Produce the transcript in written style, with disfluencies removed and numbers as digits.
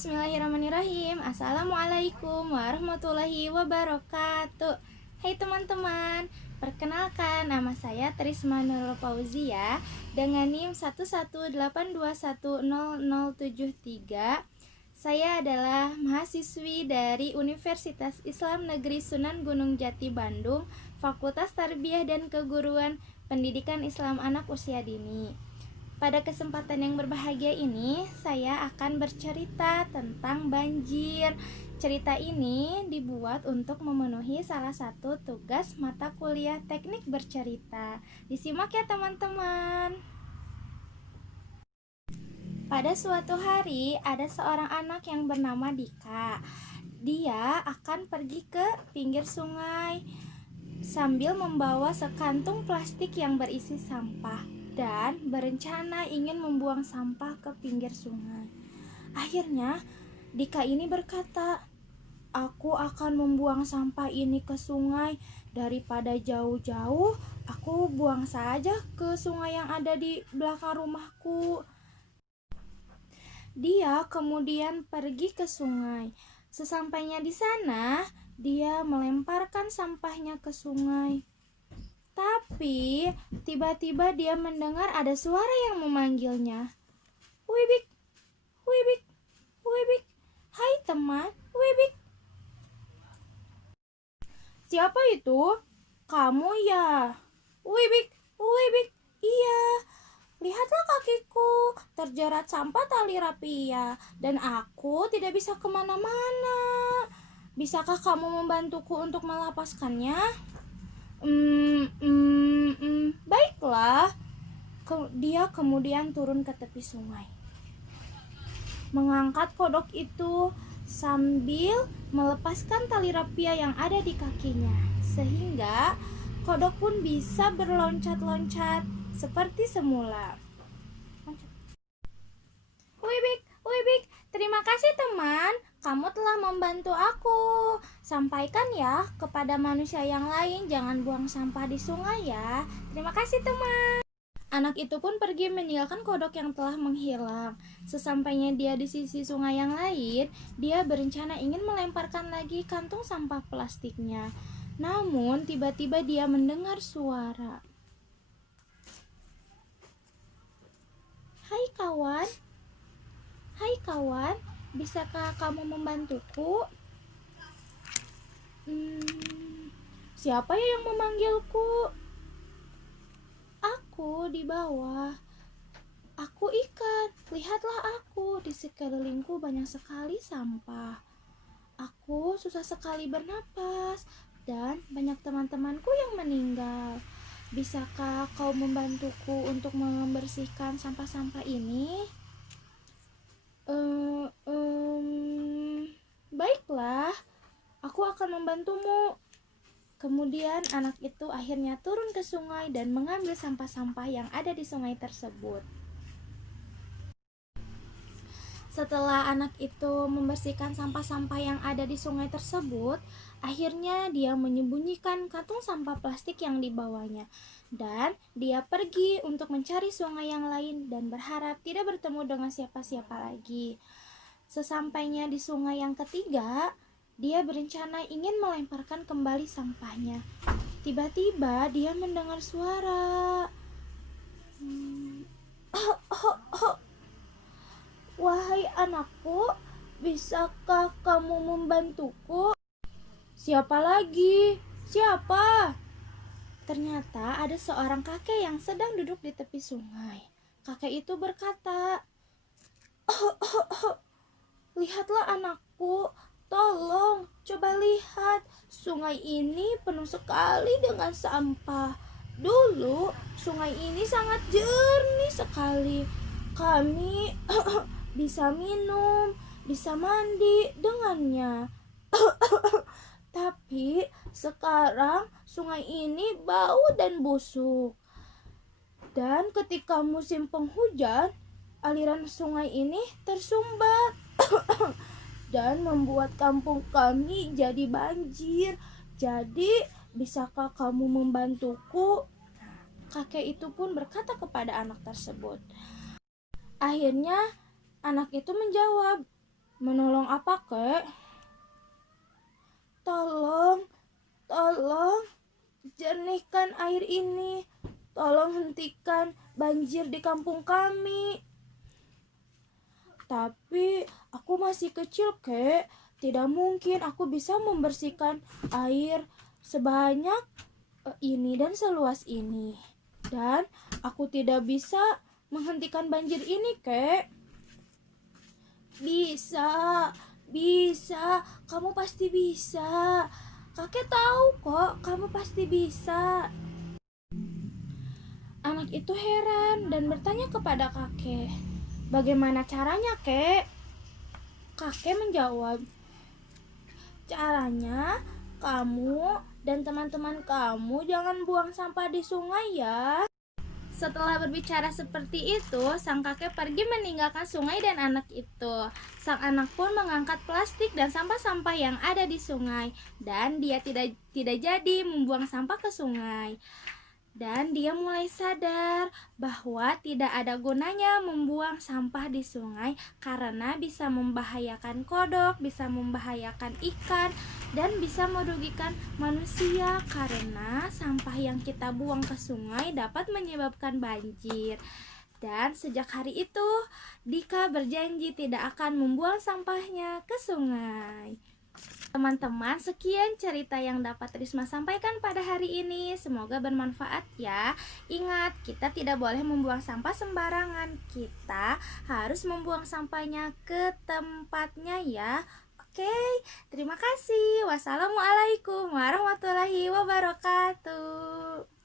Bismillahirrahmanirrahim. Assalamualaikum warahmatullahi wabarakatuh. Hai teman-teman, perkenalkan nama saya Trisma Nurul Fauzia dengan NIM 118210073. Saya adalah mahasiswi dari Universitas Islam Negeri Sunan Gunung Jati Bandung, Fakultas Tarbiyah dan Keguruan Pendidikan Islam Anak Usia Dini. Pada kesempatan yang berbahagia ini, saya akan bercerita tentang banjir. Cerita ini dibuat untuk memenuhi salah satu tugas mata kuliah teknik bercerita. Disimak ya teman-teman. Pada suatu hari, ada seorang anak yang bernama Dika. Dia akan pergi ke pinggir sungai sambil membawa sekantung plastik yang berisi sampah dan berencana ingin membuang sampah ke pinggir sungai. Akhirnya, Dika ini berkata, "Aku akan membuang sampah ini ke sungai. Daripada jauh-jauh, aku buang saja ke sungai yang ada di belakang rumahku." Dia kemudian pergi ke sungai. Sesampainya di sana, dia melemparkan sampahnya ke sungai. Tapi tiba-tiba dia mendengar ada suara yang memanggilnya. "Wibik, Wibik, Wibik, hai teman, Wibik." "Siapa itu? Kamu ya?" "Wibik, Wibik, iya. Lihatlah kakiku, terjerat sampah tali rapia, dan aku tidak bisa kemana-mana. Bisakah kamu membantuku untuk melepaskannya?" Baiklah." Dia kemudian turun ke tepi sungai, mengangkat kodok itu sambil melepaskan tali rapia yang ada di kakinya, sehingga kodok pun bisa berloncat-loncat seperti semula. "Wibik, Wibik, terima kasih teman. Kamu telah membantu aku. Sampaikan ya kepada manusia yang lain, jangan buang sampah di sungai ya. Terima kasih teman." Anak itu pun pergi meninggalkan kodok yang telah menghilang. Sesampainya dia di sisi sungai yang lain, dia berencana ingin melemparkan lagi kantung sampah plastiknya. Namun tiba-tiba dia mendengar suara. "Hai kawan, hai kawan, bisakah kamu membantuku?" Siapa ya yang memanggilku?" "Aku di bawah. Aku ikan. Lihatlah aku. Di sekelilingku banyak sekali sampah. Aku susah sekali bernapas dan banyak teman-temanku yang meninggal. Bisakah kau membantuku untuk membersihkan sampah-sampah ini?" Baiklah, aku akan membantumu." Kemudian anak itu akhirnya turun ke sungai dan mengambil sampah-sampah yang ada di sungai tersebut. Setelah anak itu membersihkan sampah-sampah yang ada di sungai tersebut, akhirnya dia menyembunyikan kantung sampah plastik yang dibawanya. Dan dia pergi untuk mencari sungai yang lain dan berharap tidak bertemu dengan siapa-siapa lagi. Sesampainya di sungai yang ketiga, dia berencana ingin melemparkan kembali sampahnya. Tiba-tiba dia mendengar suara. "Wahai anakku, bisakah kamu membantuku?" "Siapa lagi? Siapa?" Ternyata ada seorang kakek yang sedang duduk di tepi sungai. Kakek itu berkata, "Lihatlah anakku, tolong, coba lihat, sungai ini penuh sekali dengan sampah. Dulu sungai ini sangat jernih sekali. Kami bisa minum, bisa mandi dengannya. Tapi sekarang sungai ini bau dan busuk. Dan ketika musim penghujan, aliran sungai ini tersumbat dan membuat kampung kami jadi banjir. Jadi, bisakah kamu membantuku?" Kakek itu pun berkata kepada anak tersebut. Akhirnya anak itu menjawab, Menolong apa, Kek? Tolong, tolong, jernihkan air ini. Tolong hentikan banjir di kampung kami. Tapi aku masih kecil, Kek. Tidak mungkin aku bisa membersihkan air sebanyak ini dan seluas ini. Dan aku tidak bisa menghentikan banjir ini, Kek. Bisa, bisa. Kamu pasti bisa. Kakek tahu kok, kamu pasti bisa. Anak itu heran dan bertanya kepada kakek, "Bagaimana caranya, Kek?" Kakek menjawab, "Caranya, kamu dan teman-teman kamu jangan buang sampah di sungai ya." Setelah berbicara seperti itu, sang kakek pergi meninggalkan sungai dan anak itu. Sang anak pun mengangkat plastik dan sampah-sampah yang ada di sungai, dan dia tidak jadi membuang sampah ke sungai. Dan dia mulai sadar bahwa tidak ada gunanya membuang sampah di sungai karena bisa membahayakan kodok, bisa membahayakan ikan, dan bisa merugikan manusia karena sampah yang kita buang ke sungai dapat menyebabkan banjir. Dan sejak hari itu, Dika berjanji tidak akan membuang sampahnya ke sungai. Teman-teman, sekian cerita yang dapat Risma sampaikan pada hari ini. Semoga bermanfaat ya. Ingat, kita tidak boleh membuang sampah sembarangan. Kita harus membuang sampahnya ke tempatnya ya. Oke, terima kasih. Wassalamualaikum warahmatullahi wabarakatuh.